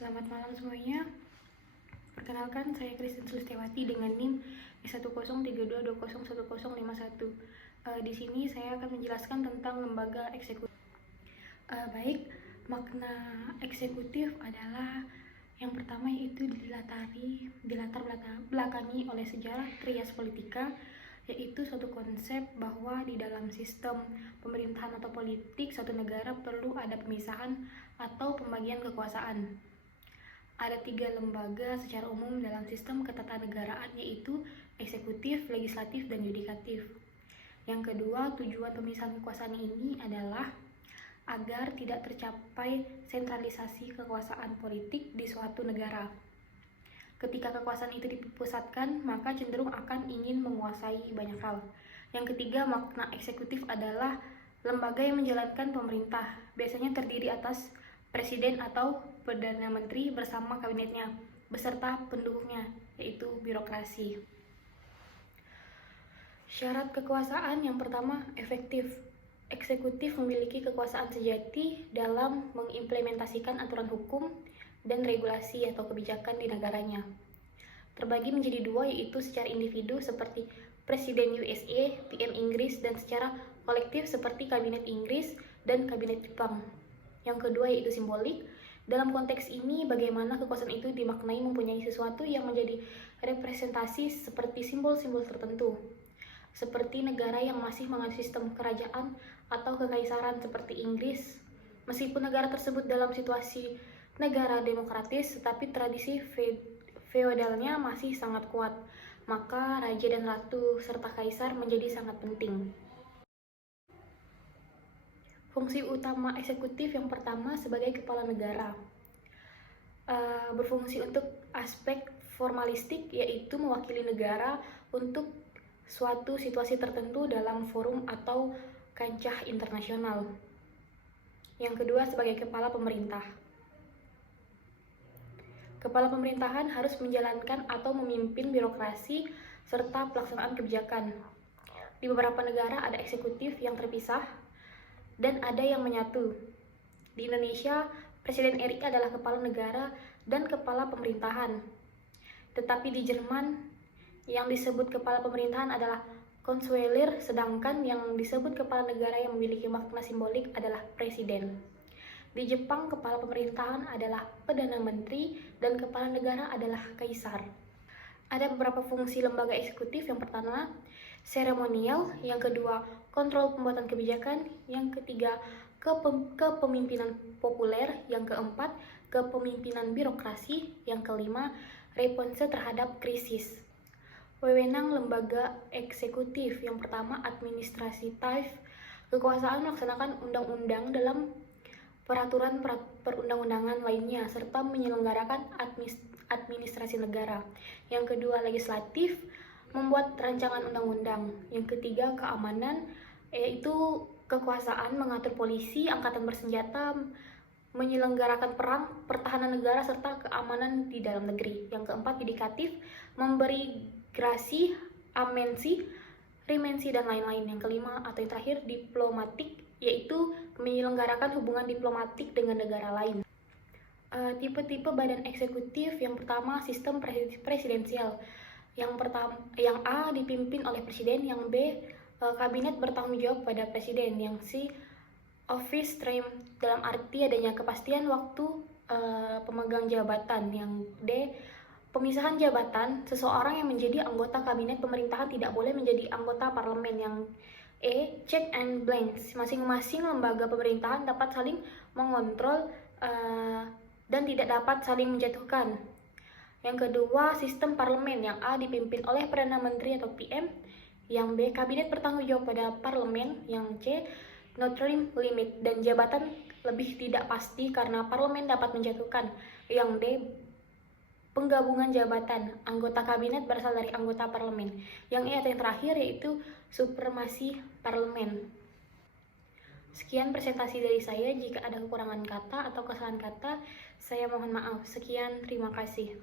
Selamat malam semuanya. Perkenalkan, saya Christine Sulistiawati dengan NIM S103220101051. Di sini saya akan menjelaskan tentang lembaga eksekutif. Baik, makna eksekutif adalah yang pertama yaitu dilatar belakangi oleh sejarah trias politika, yaitu suatu konsep bahwa di dalam sistem pemerintahan atau politik suatu negara perlu ada pemisahan atau pembagian kekuasaan. Ada 3 lembaga secara umum dalam sistem ketatanegaraan, yaitu eksekutif, legislatif, dan yudikatif. Yang kedua, tujuan pemisahan kekuasaan ini adalah agar tidak tercapai sentralisasi kekuasaan politik di suatu negara. Ketika kekuasaan itu dipusatkan, maka cenderung akan ingin menguasai banyak hal. Yang ketiga, makna eksekutif adalah lembaga yang menjalankan pemerintah, biasanya terdiri atas presiden atau perdana menteri bersama kabinetnya beserta pendukungnya, yaitu birokrasi. Syarat kekuasaan yang pertama, efektif. Eksekutif memiliki kekuasaan sejati dalam mengimplementasikan aturan hukum dan regulasi atau kebijakan di negaranya. Terbagi menjadi 2, yaitu secara individu seperti Presiden USA, PM Inggris, dan secara kolektif seperti Kabinet Inggris dan Kabinet Jepang. Yang kedua yaitu simbolik. Dalam konteks ini, bagaimana kekuasaan itu dimaknai mempunyai sesuatu yang menjadi representasi seperti simbol-simbol tertentu. Seperti negara yang masih menganut sistem kerajaan atau kekaisaran seperti Inggris. Meskipun negara tersebut dalam situasi negara demokratis, tetapi tradisi feodalnya masih sangat kuat. Maka raja dan ratu serta kaisar menjadi sangat penting. Fungsi utama eksekutif yang pertama sebagai kepala negara, berfungsi untuk aspek formalistik, yaitu mewakili negara untuk suatu situasi tertentu dalam forum atau kancah internasional. Yang kedua, sebagai kepala pemerintah. Kepala pemerintahan harus menjalankan atau memimpin birokrasi serta pelaksanaan kebijakan. Di beberapa negara ada eksekutif yang terpisah dan ada yang menyatu. Di Indonesia, Presiden RI adalah kepala negara dan kepala pemerintahan. Tetapi di Jerman, yang disebut kepala pemerintahan adalah Kanzler, sedangkan yang disebut kepala negara yang memiliki makna simbolik adalah presiden. Di Jepang, kepala pemerintahan adalah Perdana Menteri dan kepala negara adalah kaisar. Ada beberapa fungsi lembaga eksekutif. Yang pertama, seremonial. Yang kedua, kontrol pembuatan kebijakan. Yang ketiga, kepemimpinan populer. Yang keempat, kepemimpinan birokrasi. Yang kelima, response terhadap krisis. Wewenang lembaga eksekutif. Yang pertama, administratif. Kekuasaan melaksanakan undang-undang dalam peraturan perundang-undangan lainnya serta menyelenggarakan administrasi negara. Yang kedua, legislatif, membuat rancangan undang-undang. Yang ketiga, keamanan, yaitu kekuasaan mengatur polisi, angkatan bersenjata, menyelenggarakan perang, pertahanan negara, serta keamanan di dalam negeri. Yang keempat, yudikatif, memberi gerasi, amensi, remensi, dan lain-lain. Yang kelima atau yang terakhir, diplomatik, yaitu menyelenggarakan hubungan diplomatik dengan negara lain. Tipe-tipe badan eksekutif. Yang pertama, sistem presidensial. Yang A dipimpin oleh presiden, yang B kabinet bertanggung jawab pada presiden, yang C office term dalam arti adanya kepastian waktu pemegang jabatan, yang D pemisahan jabatan, seseorang yang menjadi anggota kabinet pemerintahan tidak boleh menjadi anggota parlemen, yang E check and balance, masing-masing lembaga pemerintahan dapat saling mengontrol dan tidak dapat saling menjatuhkan. Yang kedua, sistem parlemen, yang A dipimpin oleh Perdana Menteri atau PM, yang B kabinet bertanggung jawab pada parlemen, yang C no term limit dan jabatan lebih tidak pasti karena parlemen dapat menjatuhkan, yang D penggabungan jabatan, anggota kabinet berasal dari anggota parlemen, yang E atau yang terakhir yaitu supremasi parlemen. Sekian presentasi dari saya. Jika ada kekurangan kata atau kesalahan kata, saya mohon maaf. Sekian, terima kasih.